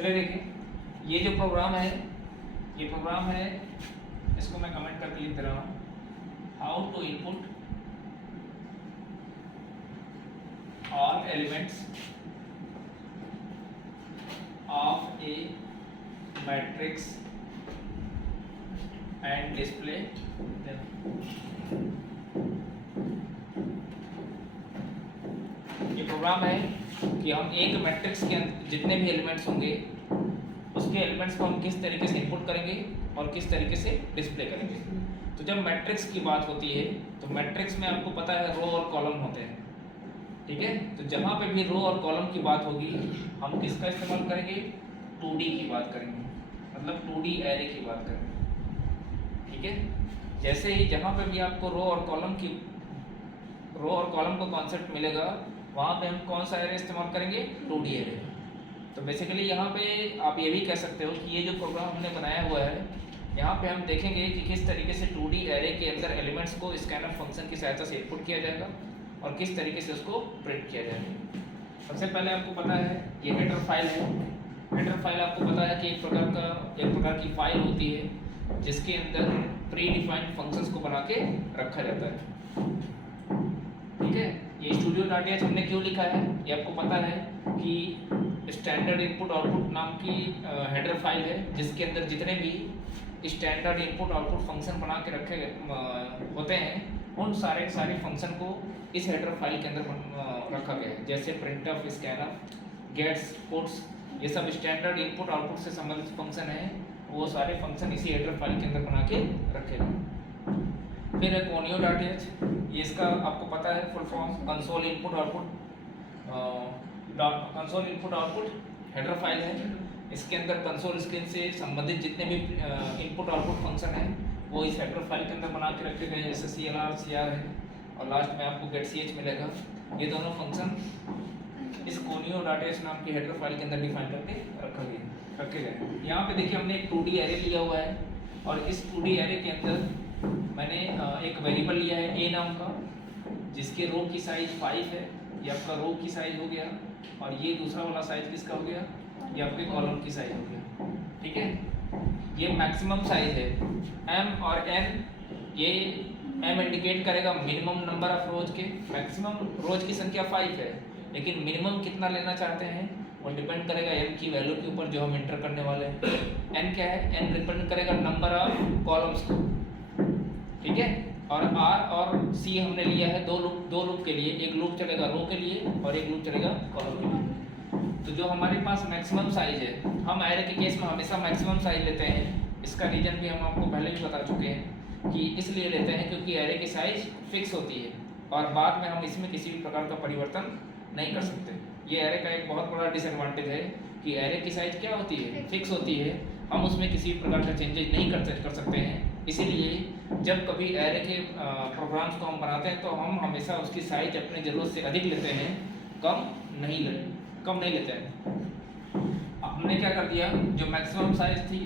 चलिए देखिए, ये जो प्रोग्राम है, ये प्रोग्राम है, इसको मैं कमेंट करके लिख दे रहा हूँ। How to input all elements of a matrix and display them. ये प्रोग्राम है कि हम एक मैट्रिक्स के जितने भी एलिमेंट्स होंगे उसके एलिमेंट्स को हम किस तरीके से इनपुट करेंगे और किस तरीके से डिस्प्ले करेंगे। तो जब मैट्रिक्स की बात होती है तो मैट्रिक्स में आपको पता है रो और कॉलम होते हैं, ठीक है। तो जहाँ पे भी रो और कॉलम की बात होगी हम किसका इस्तेमाल करेंगे, 2D की बात करेंगे, मतलब 2D एरे की बात करेंगे, ठीक है। जैसे ही जहाँ पे भी आपको रो और कॉलम का कॉन्सेप्ट मिलेगा वहाँ पे हम कौन सा एरे इस्तेमाल करेंगे, 2D एरे। तो बेसिकली यहाँ पे आप ये भी कह सकते हो कि ये जो प्रोग्राम हमने बनाया हुआ है यहाँ पे हम देखेंगे कि किस तरीके से 2D एरे के अंदर एलिमेंट्स को स्कैनर फंक्शन की सहायता से इनपुट किया जाएगा और किस तरीके से उसको प्रिंट किया जाएगा। सबसे पहले आपको पता है ये हेडर फाइल है। हेडर फाइल आपको पता है कि एक प्रकार की फाइल होती है जिसके अंदर प्री डिफाइंड फंक्शंस को बना के रखा जाता है, ठीक है। ये studio.h हमने क्यों लिखा है, ये आपको पता है कि स्टैंडर्ड इनपुट आउटपुट नाम की हेडर फाइल है जिसके अंदर जितने भी स्टैंडर्ड इनपुट आउटपुट फंक्शन बना के रखे होते हैं उन सारे फंक्शन को इस हेडर फाइल के अंदर रखा गया है। जैसे printf, scanf, gets, puts, ये सब स्टैंडर्ड इनपुट आउटपुट से संबंधित फंक्शन है, वो सारे फंक्शन इसी हेडर फाइल के अंदर बना के रखे गए। फिर है conio.h, ये इसका आपको पता है full form console input output header file है। इसके अंदर कंसोल स्क्रीन से संबंधित जितने भी इनपुट आउटपुट फंक्शन हैं वो इस हेडर फाइल के अंदर बना के रखे गए, जैसे CLR, CR है और लास्ट में आपको getch मिलेगा। ये दोनों फंक्शन इस conio.h नाम की हेडर फाइल के अंदर डिफाइन करके रखे गए। यहाँ पे देखिए हमने एक 2D एरे लिया हुआ है और इस 2D एरे के अंदर मैंने एक वेरिएबल लिया है a नाम का जिसके रो की साइज 5 है, ये आपका रो की साइज हो गया, और ये दूसरा वाला साइज किसका हो गया, ये आपके कॉलम की साइज हो गया, ठीक है। ये मैक्सिमम साइज है m और n, ये m इंडिकेट करेगा मिनिमम नंबर ऑफ रोज के, मैक्सिमम रोज की संख्या 5 है लेकिन मिनिमम कितना लेना चाहते हैं वो डिपेंड करेगा m की वैल्यू के ऊपर जो हम इंटर करने वाले हैं। n क्या है, n डिपेंड करेगा नंबर ऑफ कॉलम्स को, ठीक है। और r और c हमने लिया है दो लूप के लिए, एक लूप चलेगा रो के लिए और एक लूप चलेगा कॉलम के लिए। तो जो हमारे पास मैक्सिमम साइज है, हम एरे के केस में हमेशा मैक्सिमम साइज लेते हैं। इसका रीजन भी हम आपको पहले भी बता चुके हैं कि इसलिए लेते हैं क्योंकि एरे की साइज फिक्स होती है और बाद में हम इसमें किसी भी प्रकार का परिवर्तन नहीं कर सकते। ये एरे का एक बहुत बड़ा डिसएडवांटेज है कि एरे की साइज क्या होती है, फिक्स होती है, हम उसमें किसी भी प्रकार का चेंजेज नहीं कर सकते हैं। इसीलिए जब कभी एरे के प्रोग्राम्स को हम बनाते हैं तो हम हमेशा उसकी साइज अपनी ज़रूरत से अधिक लेते हैं, कम नहीं लेते हैं। हमने क्या कर दिया, जो मैक्सिमम साइज थी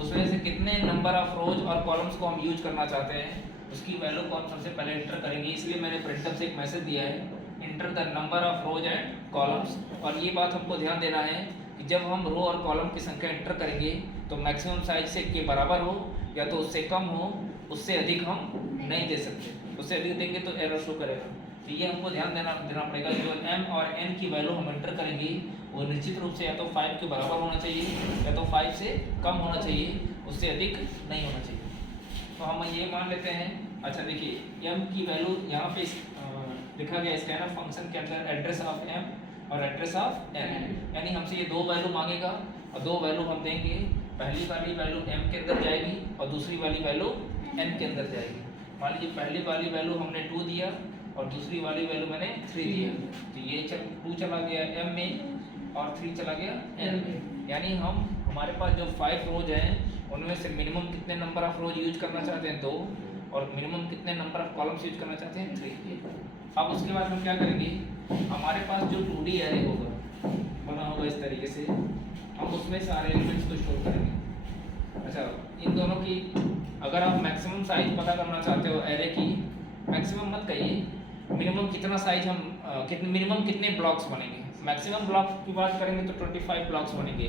उसमें से कितने नंबर ऑफ रोज और कॉलम्स को हम यूज करना चाहते हैं उसकी वैल्यू को हम सबसे पहले इंटर करेंगे। इसलिए मैंने printf से एक मैसेज दिया है, enter the number of rose and columns. और ये बात हमको ध्यान देना है कि जब हम रो और कॉलम की संख्या इंटर करेंगे तो मैक्सिमम साइज से के बराबर हो या तो उससे कम हो, उससे अधिक हम नहीं दे सकते। उससे अधिक देंगे तो एरर शो करेगा। तो ये हमको ध्यान देना पड़ेगा। जो m और n की वैल्यू हम एंटर करेंगे वो निश्चित रूप से या तो 5 के बराबर होना चाहिए या तो 5 से कम होना चाहिए, उससे अधिक नहीं होना चाहिए। तो हम ये मान लेते हैं। अच्छा देखिए m की वैल्यू यहाँ पे लिखा गया स्कैनर फंक्शन के अंदर एड्रेस ऑफ m और एड्रेस ऑफ n, यानी हमसे ये दो वैल्यू मांगेगा और दो वैल्यू हम देंगे। पहली वाली वैल्यू m के अंदर जाएगी और दूसरी वाली वैल्यू n के अंदर जाएगी। मान लीजिए पहली वाली वैल्यू हमने 2 दिया और दूसरी वाली वैल्यू मैंने 3 दिया, तो ये 2 चला गया m में और 3 चला गया n में। यानी हमारे पास जो 5 रोज हैं उनमें से मिनिमम कितने नंबर ऑफ रोज यूज करना चाहते हैं 2, और मिनिमम कितने नंबर ऑफ कॉलम्स यूज करना चाहते हैं 3। अब उसके बाद हम क्या करेंगे, हमारे पास जो 2D एरे होगा बना होगा इस तरीके से, हम उसमें सारे एलिमेंट्स को स्टोर करेंगे। अच्छा इन दोनों की अगर आप मैक्सिमम साइज पता करना चाहते हो एरे की, मैक्सिमम मत कहिए, मिनिमम कितना साइज हम कितने मिनिमम कितने ब्लॉक्स बनेंगे। मैक्सिमम ब्लॉक की बात करेंगे तो 25 ब्लॉक्स बनेंगे,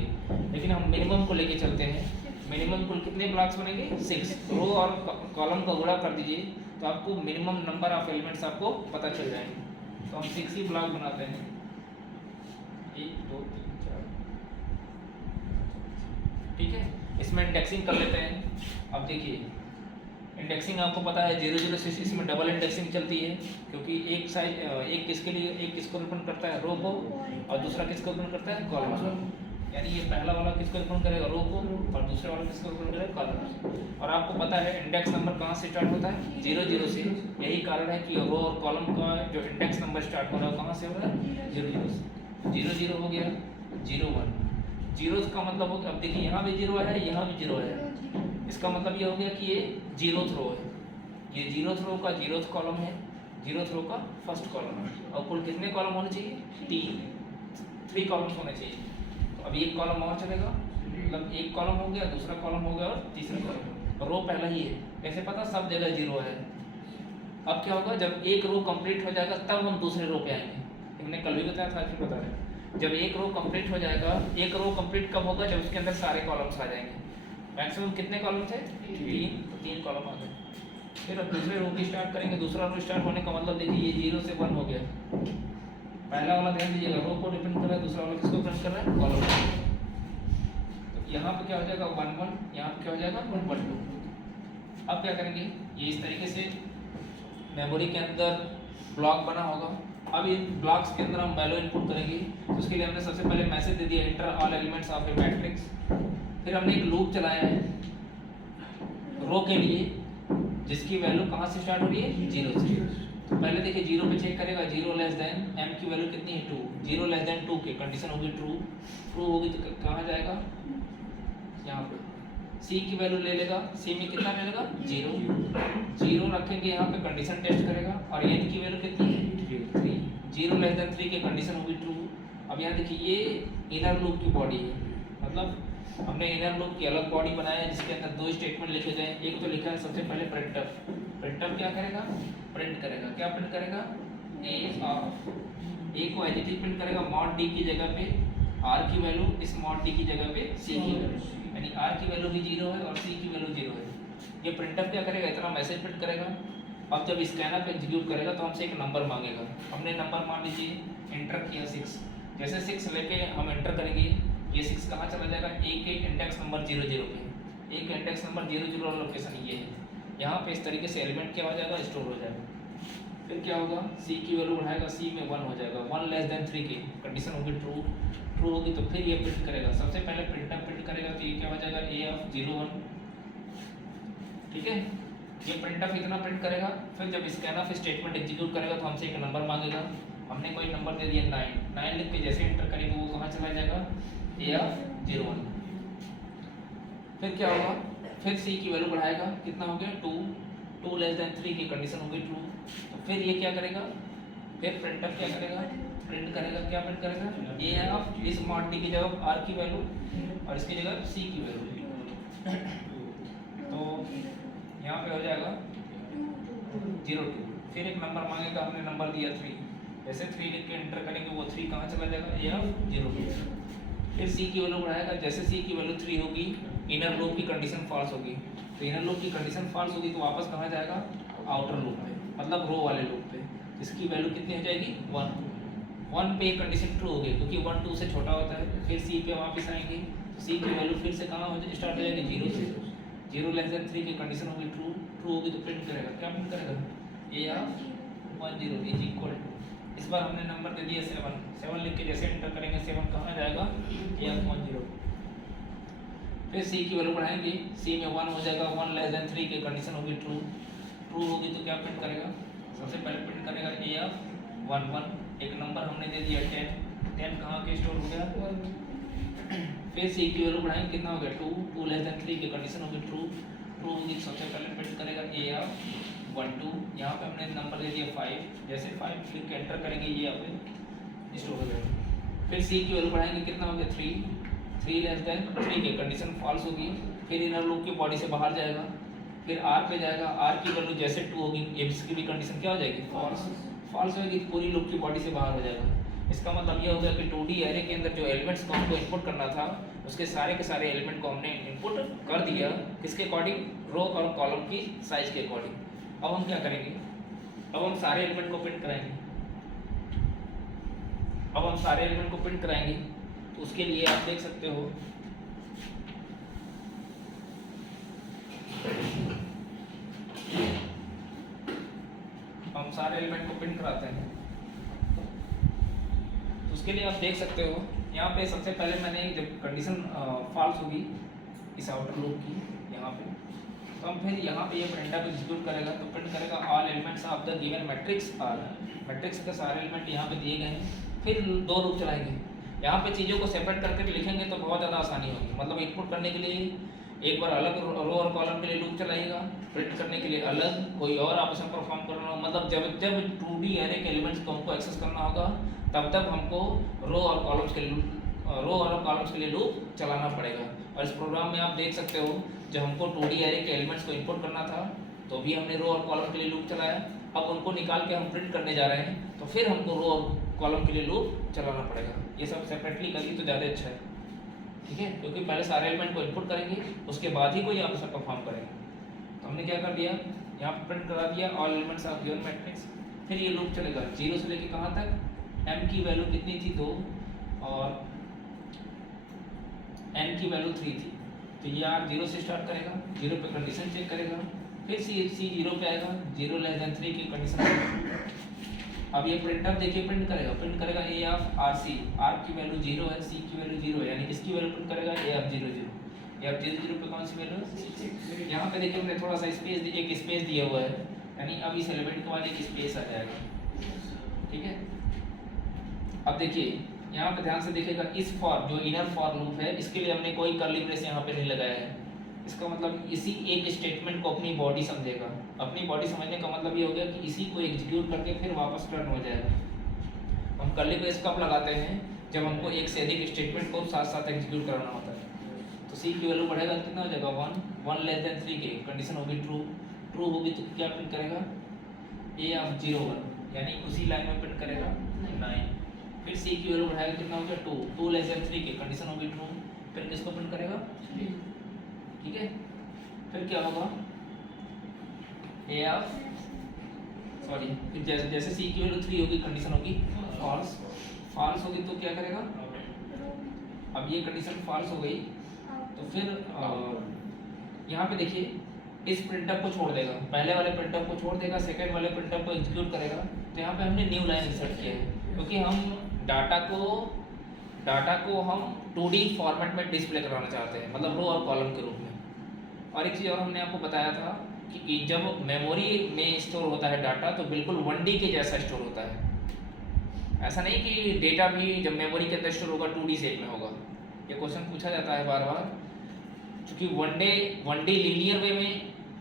लेकिन हम मिनिमम को लेके चलते हैं। मिनिमम कुल कितने ब्लॉक्स बनेंगे 6। रो और कॉलम का गुणा कर दीजिए तो आपको मिनिमम नंबर ऑफ एलिमेंट्स आपको पता चल जाएंगे। तो हम 6 ही ब्लॉक बनाते हैं, 1 2 3 4, ठीक है। इसमें इंडेक्सिंग कर लेते हैं। अब देखिए इंडेक्सिंग आपको पता है 0 0 6 इसमें डबल इंडेक्सिंग चलती है, क्योंकि एक साइड एक किसके लिए एक किसको रिप्रेजेंट करता है रो को, और दूसरा किसको रिप्रेजेंट करता है कॉलम को। यानी ये पहला वाला किसको रिप्रेजेंट करेगा रो को, और दूसरा वाला किसको रिप्रेजेंट करेगा कॉलम। और आपको पता है इंडेक्स नंबर कहाँ से स्टार्ट होता है 0 0 से। यही कारण है कि रो और कॉलम का जो इंडेक्स नंबर स्टार्ट हो रहा है कहाँ से हो रहा है 0 0 से। 0 0 हो गया 0 1। जीरो का मतलब हो, अब देखिए यहाँ भी 0 है यहाँ भी 0 है, इसका मतलब ये हो गया कि ये 0th रो है, ये 0th रो का 0th कॉलम है, 0th रो का फर्स्ट कॉलम है। और कुल कितने कॉलम होने चाहिए 3 कॉलम्स होने चाहिए। तो अभी एक कॉलम और चलेगा, मतलब एक कॉलम हो गया, दूसरा कॉलम हो गया और तीसरा कॉलम। रो पहला ही है, कैसे पता सब जगह 0 है। अब क्या होगा जब एक रो कंप्लीट हो जाएगा तब हम दूसरे रो पे आएंगे। हमने कल भी बताया था, फिर बता रहे जब एक रो कंप्लीट हो जाएगा। एक रो कंप्लीट कब होगा जब उसके अंदर सारे कॉलम्स आ जाएंगे। मैक्सिमम कितने कॉलम थे 3, तो 3 कॉलम आ गए। फिर अब दूसरे रो की स्टार्ट करेंगे। दूसरा रो स्टार्ट होने का मतलब देखिए ये 0 से 1 हो गया। पहला वाला ध्यान दीजिएगा रो को डिपेंड कर रहा है, दूसरा वाला किसको डिपेंड कर रहा है कॉलम को। तो यहाँ पे क्या हो जाएगा 1 1, यहाँ पे क्या हो जाएगा 1 1 2। अब क्या करेंगे ये इस तरीके से मेमोरी के अंदर ब्लॉक बना होगा। अब इन ब्लॉक्स के अंदर हम वैल्यू इनपुट करेंगे। तो उसके लिए हमने सबसे पहले मैसेज दे दिया enter all elements of a matrix. फिर हमने एक लूप चलाया है रो के लिए जिसकी वैल्यू कहाँ से स्टार्ट हो रही है 0 से। तो पहले देखिए 0 पे चेक करेगा 0 लेस देन m की वैल्यू कितनी है 2। 0 लेस देन 2 की कंडीशन होगी ट्रू। ट्रू होगी तो कहाँ जाएगा यहाँ पे c की वैल्यू ले लेगा। c में कितना ले लेगा 0 0 रखेंगे यहाँ पे कंडीशन टेस्ट करेगा। और n की वैल्यू कितनी है 3। 0 लेस देन 3 की कंडीशन होगी ट्रू। अब यहाँ देखिए ये इनर लूप की बॉडी है, मतलब हमने इनर लूप की अलग बॉडी बनाया है जिसके अंदर 2 स्टेटमेंट लिखे गए। एक तो लिखा है सबसे पहले प्रिंटफ। प्रिंटफ क्या करेगा प्रिंट करेगा, क्या प्रिंट करेगा a ऑफ a को एज प्रिंट करेगा मॉड d की जगह पे r की वैल्यू, इस मॉड d की जगह पे c की वैल्यू, यानी r की वैल्यू भी 0 है और c की वैल्यू 0 है। ये प्रिंटफ क्या करेगा इतना मैसेज प्रिंट करेगा। अब जब स्कैनर पे एग्जीक्यूट करेगा तो हमसे एक नंबर मांगेगा। हमने नंबर मान लीजिए एंटर किया 6। जैसे 6 लेके हम एंटर करेंगे ये 6 कहाँ चला जाएगा a के इंडेक्स नंबर 0 0 पे। a के इंडेक्स नंबर 0 0 और लोकेशन ये है। यहाँ पे इस तरीके से एलिमेंट क्या हो जाएगा स्टोर हो जाएगा। फिर क्या होगा c की वैल्यू बढ़ाएगा, c में 1 हो जाएगा। 1 लेस देन 3 की कंडीशन होगी ट्रू। ट्रू होगी तो फिर ये प्रिंट करेगा। सबसे पहले प्रिंटफ प्रिंट करेगा तो ये क्या हो जाएगा a ऑफ 0 1, ठीक है। ये प्रिंटफ इतना प्रिंट करेगा। फिर जब स्कैनफ स्टेटमेंट एग्जीक्यूट करेगा तो हमसे एक नंबर मांगेगा। हमने कोई नंबर दे दिया 9 लिख के जैसे एंटर करेंगे वो कहाँ चला जाएगा a ऑफ 0 1। फिर क्या होगा फिर c की वैल्यू बढ़ाएगा, कितना हो गया 2। 2 लेस देन 3 की कंडीशन हो गई ट्रू। तो फिर ये क्या करेगा फिर प्रिंटफ क्या करेगा प्रिंट करेगा, क्या प्रिंट करेगा a ऑफ इस मॉड d की जगह r की वैल्यू और इसकी जगह c की वैल्यू। तो यहाँ पे हो जाएगा 0 2। फिर एक नंबर मांगेगा, हमने नंबर दिया 3। जैसे 3 लिख के एंटर करेंगे वो 3 कहाँ चला जाएगा a ऑफ 0 2। फिर c की वैल्यू बढ़ाएगा। जैसे c की वैल्यू 3 होगी इनर लूप की कंडीशन फॉल्स होगी। तो इनर लूप की कंडीशन फॉल्स होगी तो वापस कहाँ जाएगा आउटर लूप पे, मतलब रो वाले लूप पे। इसकी वैल्यू कितनी हो जाएगी 1। 1 पे कंडीशन ट्रू होगी क्योंकि 1 2 से छोटा होता है। फिर c पे वापस आएंगे तो c की वैल्यू फिर से कहाँ हो जाए स्टार्ट हो जाएगी 0 से। 0 लेस देन 3 की कंडीशन होगी ट्रू। ट्रू होगी तो प्रिंट करेगा, क्या प्रिंट करेगा a of 1 0 is equal to. इस बार हमने नंबर दे दिया 7। 7 लिख के जैसे एंटर करेंगे 7 कहाँ जाएगा a ऑफ 1 0। फिर c की वैल्यू बढ़ाएंगे, c में 1 हो जाएगा। 1 लेस देन 3 की कंडीशन होगी ट्रू। ट्रू होगी तो क्या प्रिंट करेगा सबसे पहले प्रिंट करेगा a ऑफ 1 1। एक नंबर हमने दे दिया 10। 10 कहाँ के स्टोर हो गया। फिर c की वैल्यू बढ़ाएंगे, कितना हो गया 2। 2 लेस देन 3 की कंडीशन होगी ट्रू। ट्रू होगी सबसे पहले प्रिंट करेगा a ऑफ 1 2। यहाँ पे हमने नंबर दे दिया 5। जैसे 5 लिख के एंटर करेंगे ये यहाँ पे स्टोर हो जाएगा। फिर c की वैल्यू बढ़ाएंगे, कितना हो गया 3। 3 लेस देन 3 की कंडीशन फॉल्स होगी। फिर इनर लूप की बॉडी से बाहर जाएगा। फिर r पे जाएगा। r की वैल्यू जैसे 2 होगी इसकी भी कंडीशन क्या हो जाएगी फॉल्स। फॉल्स होगी तो पूरी लूप की बॉडी से बाहर हो जाएगा। इसका मतलब ये हो गया कि 2D एरे के अंदर जो एलिमेंट्स को हमको इनपुट करना था उसके सारे के सारे एलिमेंट को हमने इनपुट कर दिया, किसके अकॉर्डिंग, रो और कॉलम की साइज के अकॉर्डिंग। अब हम क्या करेंगे, अब हम सारे एलिमेंट को प्रिंट कराएंगे। अब हम सारे एलिमेंट को प्रिंट कराएंगे तो उसके लिए आप देख सकते हो हम सारे एलिमेंट को प्रिंट कराते हैं। तो उसके लिए आप देख सकते हो यहाँ पे सबसे पहले मैंने जब कंडीशन फॉल्स होगी इस आउटर लूप की यहाँ पे, तो हम फिर यहाँ पे ये प्रिंटअप एग्जीक्यूट करेगा तो प्रिंट करेगा all elements of the given matrix R. Matrix के सारे एलिमेंट यहाँ पे दिए गए हैं। फिर दो लूप चलाएंगे। यहाँ पे चीज़ों को सेपरेट करके लिखेंगे तो बहुत ज़्यादा आसानी होगी। मतलब इनपुट करने के लिए एक बार अलग रो और कॉलम के लिए लूप चलाएगा, प्रिंट करने के लिए अलग, कोई और ऑपरेशन परफॉर्म करना हो, मतलब जब जब 2D एरे के एलिमेंट्स को हमको एक्सेस करना होगा तब तब हमको रो और कॉलम्स के लिए लूप चलाना पड़ेगा। और इस प्रोग्राम में आप देख सकते हो जब हमको 2D एरे के एलिमेंट्स को इनपुट करना था तो भी हमने रो और कॉलम के लिए लूप चलाया। अब उनको निकाल के हम प्रिंट करने जा रहे हैं तो फिर हमको रो और कॉलम के लिए लूप चलाना पड़ेगा। ये सब सेपरेटली करेंगे तो ज़्यादा अच्छा है, ठीक है, क्योंकि पहले सारे एलिमेंट को इनपुट करेंगे उसके बाद ही कोई ऑपरेशन परफॉर्म करेंगे। तो हमने क्या कर दिया, यहाँ पर प्रिंट करा दिया all elements of given matrix. फिर ये लूप चलेगा 0 से लेके कहाँ तक, m की वैल्यू कितनी थी 2 और n की वैल्यू 3 थी। तो ये R 0 से स्टार्ट करेगा, 0 पे कंडीशन चेक करेगा, फिर C 0 पे आएगा, 0 लेस देन 3 की कंडीशन। अब ये प्रिंटअप देखिए प्रिंट करेगा ए ऑफ आर सी, आर की वैल्यू 0 है, सी की वैल्यू 0 है, यानी किसकी वैल्यू प्रिंट करेगा, ए ऑफ 0 0। ए ऑफ 0 0 पे कौन सी वैल्यू, यहाँ पे देखिए हमने थोड़ा सा स्पेस दिया, एक स्पेस दिया हुआ है, यानी अब इस एलिमेंट के बाद एक स्पेस आ जाएगा, ठीक है। अब देखिए यहाँ पे ध्यान से देखिएगा, इस फॉर जो इनर फॉर लूप है इसके लिए हमने कोई कर्ली ब्रेस यहाँ पे नहीं लगाया है। इसका मतलब इसी एक स्टेटमेंट को अपनी बॉडी समझेगा। अपनी बॉडी समझने का मतलब ये हो गया कि इसी को एग्जीक्यूट करके फिर वापस टर्न हो जाएगा। हम कर्ली ब्रेस कब लगाते हैं, जब हमको एक से अधिक स्टेटमेंट को साथ साथ एग्जीक्यूट कराना होता है। तो सी की वैल्यू बढ़ेगा तो कितना हो जाएगा 1, 1 लेस देन 3 के कंडीशन होगी ट्रू होगी तो क्या प्रिंट करेगा, ए ऑफ 0 1, यानी उसी लाइन में प्रिंट करेगा 9। फिर सी की वैल्यू बढ़ाएगा कितना हो गया 2, 2 लेस देन 3 के कंडीशन होगी ट्रू, फिर किसको प्रिंट करेगा, ठीक है। फिर क्या होगा, ए ऑफ सॉरी, फिर जैसे सी की वैल्यू 3 होगी कंडीशन होगी फॉल्स, फॉल्स होगी तो क्या करेगा, अब ये कंडीशन फॉल्स हो गई तो फिर यहाँ पे देखिए इस प्रिंटअप को छोड़ देगा, पहले वाले प्रिंटअप को छोड़ देगा, सेकंड वाले प्रिंटअप को एग्जीक्यूट करेगा। तो यहाँ पे हमने न्यू लाइन इंसर्ट किया है क्योंकि हम डाटा को हम 2D फॉर्मेट में डिस्प्ले कराना चाहते हैं, मतलब रो और कॉलम के रूप में। और एक चीज़ और हमने आपको बताया था कि जब मेमोरी में स्टोर होता है डाटा तो बिल्कुल 1D के जैसा स्टोर होता है। ऐसा नहीं कि डेटा भी जब मेमोरी के अंदर स्टोर होगा 2D शेप में होगा। ये क्वेश्चन पूछा जाता है बार बार, क्योंकि 1D लीनियर वे में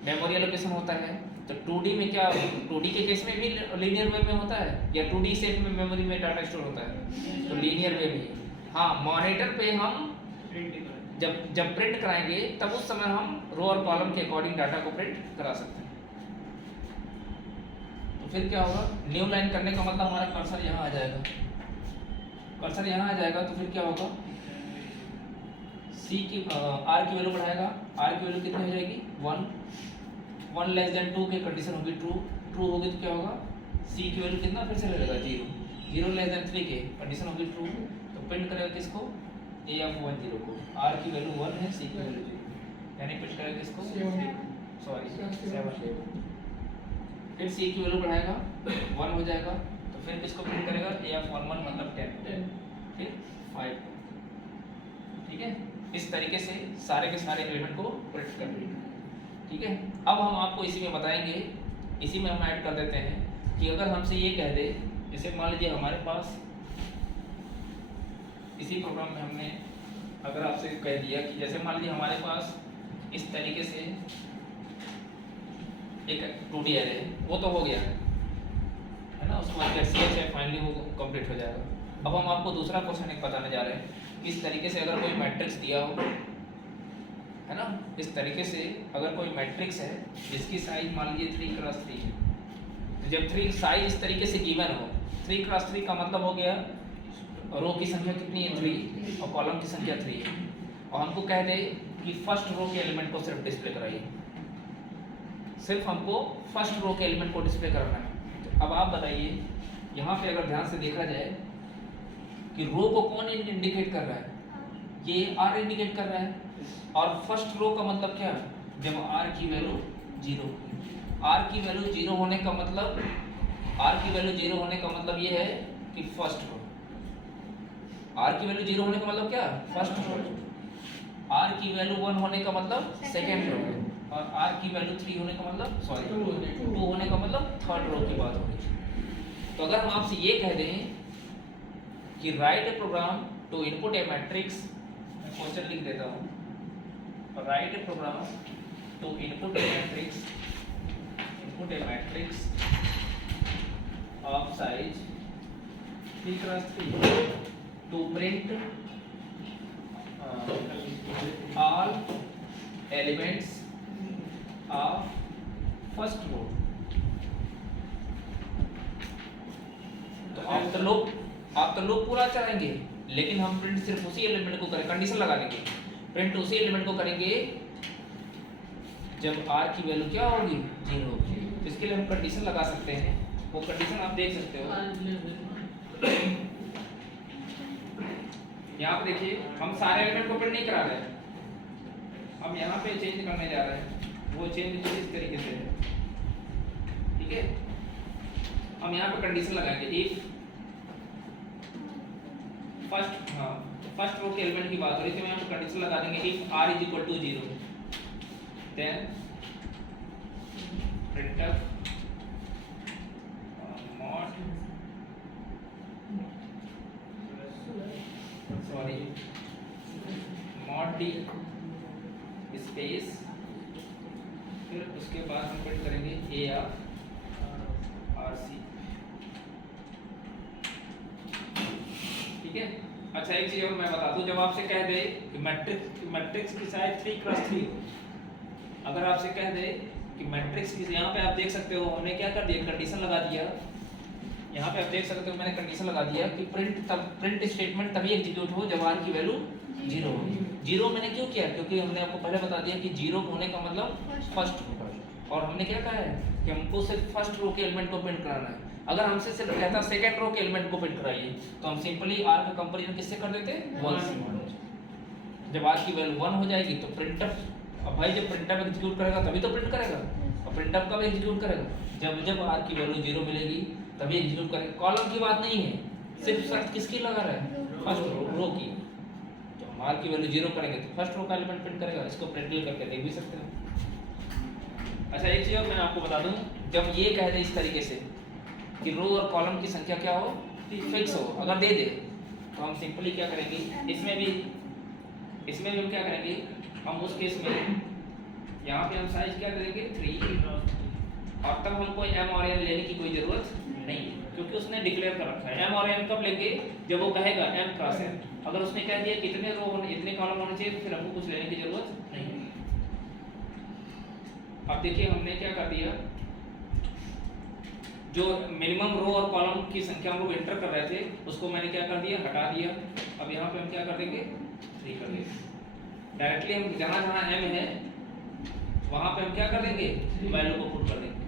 मेमोरी एलोकेशन होता है, तो 2D में क्या, 2D के केस में भी लीनियर वे में होता है या 2D शेप में मेमोरी में डाटा स्टोर होता है, तो लीनियर वे में। हाँ, मॉनिटर पे हम जब प्रिंट कराएंगे तब उस समय हम रो और कॉलम के अकॉर्डिंग डाटा को प्रिंट करा सकते हैं। तो फिर क्या होगा, न्यू लाइन करने का मतलब हमारा कर्सर यहाँ आ जाएगा, कर्सर यहाँ आ जाएगा तो फिर क्या होगा, सी की आर की वैल्यू बढ़ाएगा, आर की वैल्यू कितनी हो जाएगी 1, 1 लेस देन 2 की कंडीशन होगी ट्रू होगी तो क्या होगा, सी की वैल्यू कितना फिर से लगेगा 0, 0 लेस देन 3 के कंडीशन होगी ट्रू, तो प्रिंट करेगा किसको, ए ऑफ 1 0 को, आर की वैल्यू 1 है, सी की वैल्यू 0, यानी प्रिंट करेगा किसको, सॉरी 7। फिर सी की वैल्यू बढ़ाएगा 1 हो जाएगा तो फिर किसको प्रिंट करेगा, ए ऑफ 1 1 मतलब 10, फिर 5, ठीक है। इस तरीके से सारे के सारे एलिमेंट को प्रिंट कर देंगे, ठीक है। अब हम आपको इसी में बताएंगे, इसी में हम ऐड कर देते हैं कि अगर हमसे ये कह दे, जैसे मान लीजिए हमारे पास इसी प्रोग्राम में हमने अगर आपसे कह दिया कि जैसे मान लीजिए हमारे पास इस तरीके से एक 2D एरे है, वो तो हो गया है ना, उसके बाद CH है, फाइनली वो कंप्लीट हो जाएगा। अब हम आपको दूसरा क्वेश्चन एक बताने जा रहे हैं, इस तरीके से अगर कोई मैट्रिक्स दिया हो, है ना, इस तरीके से अगर कोई मैट्रिक्स है जिसकी साइज मान लीजिए 3 × 3 है, जब 3 साइज इस तरीके से गिवन हो, 3 क्रॉस 3 का मतलब हो गया रो की संख्या कितनी है 3 और कॉलम की संख्या 3 है, और हमको कह दे कि फर्स्ट रो के एलिमेंट को सिर्फ डिस्प्ले कराइए, सिर्फ हमको फर्स्ट रो के एलिमेंट को डिस्प्ले करना है। तो अब आप बताइए यहाँ पे अगर ध्यान से देखा जाए कि रो को कौन इंडिकेट कर रहा है, ये आर इंडिकेट कर रहा है, और फर्स्ट रो का मतलब क्या, जब आर की वैल्यू 0, आर की वैल्यू 0 होने का मतलब, आर की वैल्यू 0 होने का मतलब ये है कि फर्स्ट रो, आर की वैल्यू 0 होने का मतलब क्या, फर्स्ट रो, आर की वैल्यू 1 होने का मतलब सेकेंड रो, और आर की वैल्यू 3 होने का मतलब, सॉरी 2 होने का मतलब थर्ड रो की बात हो रही है। तो अगर हम आपसे ये कह दें कि write a program to input a matrix, मैं क्वेश्चन लिख देता हूँ, write a program to input a matrix, input a matrix of size 3x3 to print all elements of first row। तो आप तो लोग पूरा चलाएंगे, लेकिन हम प्रिंट सिर्फ उसी एलिमेंट को करें, कंडीशन लगा देंगे, प्रिंट उसी एलिमेंट को करेंगे जब r की वैल्यू क्या होगी 0 होगी। तो इसके लिए हम कंडीशन लगा सकते हैं, वो कंडीशन आप देख सकते हो। यहाँ पे देखिए हम सारे एलिमेंट को प्रिंट नहीं करा रहे हैं, हम यहाँ पे चेंज करने जा रहे हैं, वो चेंज इस तरीके से है, ठीक है। हम यहाँ पे कंडीशन लगाएंगे इफ फर्स्ट रो के एलिमेंट की बात हो रही थी, हम यहाँ पे कंडीशन लगा देंगे if r is equal to 0 then printf mod d space, फिर उसके बाद हम प्रिंट करेंगे a ऑफ rc, ठीक है। अच्छा एक चीज और मैं बता दूं, जब आपसे कह दे कि मैट्रिक्स की साइज 3x3, अगर आपसे कह दे कि मैट्रिक्स की, यहाँ पे आप देख सकते हो हमने क्या कर दिया, कंडीशन लगा दिया, यहाँ पे आप देख सकते हो मैंने कंडीशन लगा दिया कि प्रिंट स्टेटमेंट तभी एग्जीक्यूट हो जब r की वैल्यू 0 हो। 0 मैंने क्यों किया, क्योंकि हमने आपको पहले बता दिया कि 0 होने का मतलब फर्स्ट रो, और हमने क्या कहा है कि हमको सिर्फ फर्स्ट रो के एलिमेंट को प्रिंट कराना है। अगर हमसे सिर्फ कहता सेकंड रो के एलिमेंट को प्रिंट कराइए तो हम सिंपली r का कंपैरिजन किससे कर देते, 1 से। जब r की वैल्यू 1 हो जाएगी तो प्रिंटफ, अब भाई जब प्रिंटफ एग्जीक्यूट करेगा तभी तो प्रिंट करेगा, और प्रिंटफ कब एग्जीक्यूट करेगा, जब r की वैल्यू 0 मिलेगी तभी एग्जीक्यूट करेगा। कॉलम की बात नहीं है, सिर्फ शर्त किसकी लगा रहा है, फर्स्ट रो की। तो हम r की वैल्यू 0 करेंगे तो फर्स्ट रो का एलिमेंट प्रिंट करेगा, इसको प्रिंट करके देख भी सकते हैं। अच्छा एक चीज और मैं आपको बता दूं, जब ये कह दे इस तरीके से कि रो और कॉलम की संख्या क्या हो, फिक्स हो, अगर दे दे तो हम सिंपली क्या करेंगे, इसमें भी हम क्या करेंगे, हम उस केस में यहाँ पे हम साइज क्या करेंगे 3, और तब हमको m और n लेने की कोई जरूरत नहीं है, क्योंकि उसने डिक्लेयर कर रखा है। m और n कब लेंगे, जब वो कहेगा m क्रॉस n, अगर उसने कह दिया कितने रो होने, इतने कॉलम होने चाहिए, तो फिर हमको कुछ लेने की जरूरत नहीं है। अब देखिए हमने क्या कर दिया, जो मिनिमम रो और कॉलम की संख्या हम लोग एंटर कर रहे थे उसको मैंने क्या कर दिया, हटा दिया। अब यहाँ पे हम क्या कर देंगे 3 कर देंगे, डायरेक्टली हम जहाँ जहाँ m है वहाँ पे हम क्या कर देंगे, वैल्यू को पुट कर देंगे।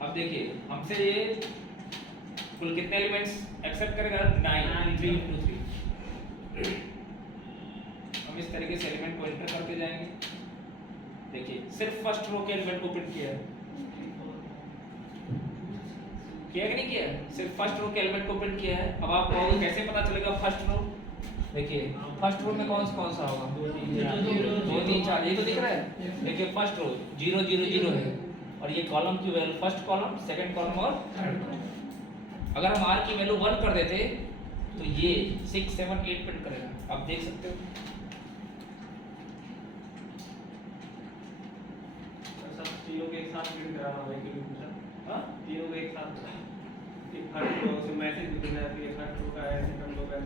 अब देखिए हमसे ये कुल कितने एलिमेंट्स एक्सेप्ट करेगा, 9, 3 into 3। हम इस तरीके से एलिमेंट को एंटर करते जाएंगे। देखिए सिर्फ फर्स्ट रो के एलिमेंट को प्रिंट किया है, किया कि नहीं किया, सिर्फ फर्स्ट रो के एलिमेंट को प्रिंट किया है। अब आप कहोगे कैसे पता चलेगा फर्स्ट रो, देखिए फर्स्ट रो में कौन सा होगा, 2 3 4, ये तो दिख रहा है। देखिए फर्स्ट रो 0 0 0 है, और ये कॉलम की value first column, second column और थर्ड कॉलम। अगर हम r की वैल्यू 1 कर देते तो ये 6 7 8 प्रिंट करेगा, आप देख सकते हो। तीनों के एक साथ प्रिंट कराना होगा कि हाँ तीनों को एक साथ एक फर्स्ट रो से मैसेज भी देना है कि फर्स्ट रो का है सेकंड रो का है।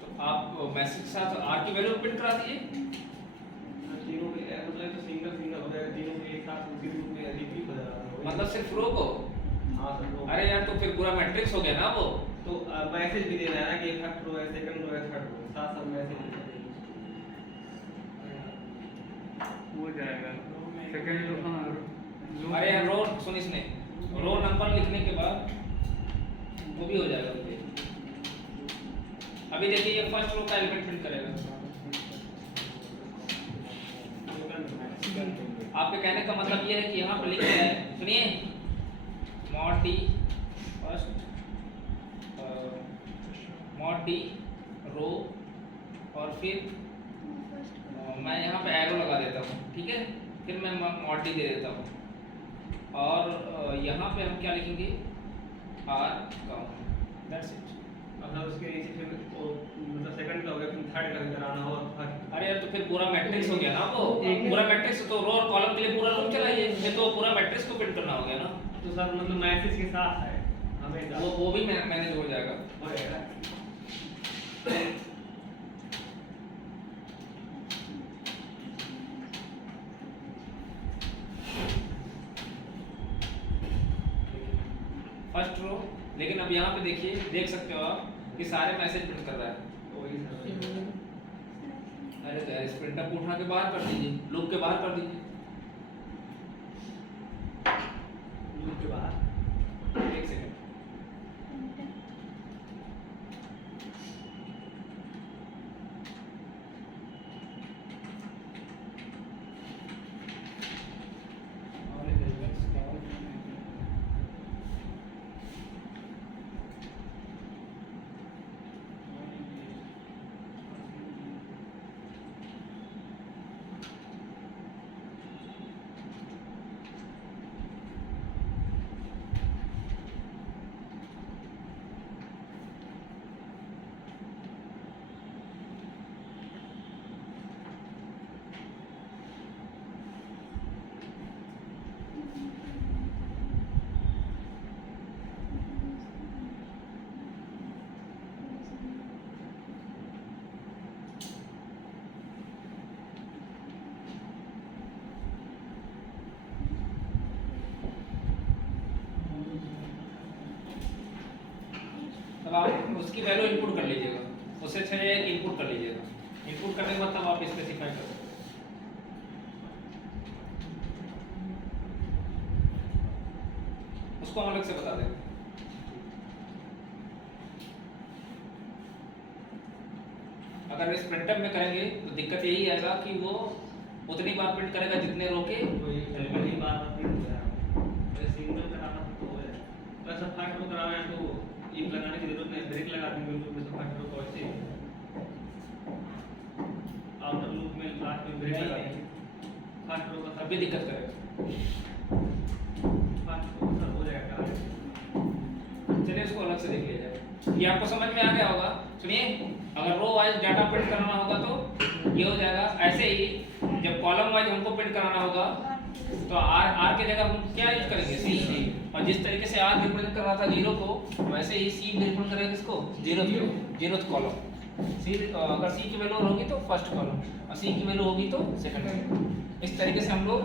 तो आप मैसेज के साथ आर की वैल्यू प्रिंट करा दीजिए। तीनों के मतलब तो सिंगल सिंगल हो जाएगा, तीनों के एक साथ उसी ग्रुप में रिपीट हो जाएगा। मतलब सिर्फ रो को? हाँ सर। अरे यार तो फिर पूरा मैट्रिक्स हो गया ना वो। तो मैसेज भी देना है ना कि फर्स्ट रो है सेकंड रो है थर्ड रो, साथ साथ मैसेज हो जाएगा सेकंड रो। हाँ अरे यार रो सुन, इसने रो नंबर लिखने के बाद वो भी हो जाएगा उसपे। अभी देखिए ये फर्स्ट रो का एलिमेंट प्रिंट करेगा। आपके कहने का मतलब ये है कि यहाँ पर लिखा है, सुनिए, mod D first, mod D row, और फिर मैं यहाँ पे एरो लगा देता हूँ, ठीक है, फिर मैं मॉड डी दे देता हूँ, और यहाँ पे हम क्या लिखेंगे, आर काउंट, दैट्स इट। अगर उसके नीचे फिर वो मतलब सेकंड का हो गया, फिर थर्ड का भी कराना होगा फर्स्ट। अरे यार तो फिर पूरा मैट्रिक्स हो गया ना वो। एक पूरा मैट्रिक्स तो रो और कॉलम के लिए पूरा लूप चलाइए, ये तो पूरा मैट्रिक्स को प्रिंट करना हो गया ना। तो सर मतलब मैसेज के साथ है हमें वो भी मैनेज हो जाएगा। हो जाएगा। फर्स्ट रो, लेकिन अब यहाँ पे देखिए, देख सकते हो आप कि सारे मैसेज प्रिंट कर रहा है। वही सर। अरे तो यार इस प्रिंटर को उठा के बाहर कर दीजिए, लूप के बाहर कर दीजिए। लूप के बाहर एक सेकंड, तब आप उसकी वैल्यू इनपुट कर लीजिएगा, उससे अच्छा ये है कि इनपुट कर लीजिएगा। इनपुट करने के बाद तब आप स्पेसिफाई कर सकते हैं। उसको हम अलग से बता देंगे। अगर इस प्रिंटअप में करेंगे तो दिक्कत यही आएगा कि वो उतनी बार प्रिंट करेगा जितने रो के वही बात प्रिंट हो जाएगा। तो सिंगल कराना तो हो जाएगा। तो ऐसा फर्स्ट रो कराना है तो इफ लगाने की जरूरत नहीं, ब्रेक लगा देंगे लूप में, तो फर्स्ट रो को ऐसे आउटर लूप में लास्ट में ब्रेक लगा देंगे। फर्स्ट रो का तब भी दिक्कत करेगा। फर्स्ट रो सर हो जाएगा। चलिए इसको अलग से देख लिया जाए। ये आपको समझ में आ गया होगा। सुनिए, अगर रो वाइज डाटा प्रिंट कराना होगा तो ये हो जाएगा। ऐसे ही जब कॉलम वाइज हमको प्रिंट कराना होगा तो आर के जगह हम क्या यूज करेंगे, सी। और जिस तरीके से आर रिप्रेजेंट कर रहा था जीरो को, वैसे ही सी रिप्रेजेंट करेगा किसको, जीरोथ कॉलम। सी अगर सी की वैल्यू होगी तो फर्स्ट कॉलम, और सी की वैल्यू होगी तो सेकंड कॉलम। इस तरीके से हम लोग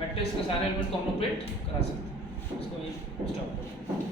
मैट्रिक्स के सारे एलिमेंट को हम लोग प्रिंट करा सकते हैं। इसको स्टॉप करो।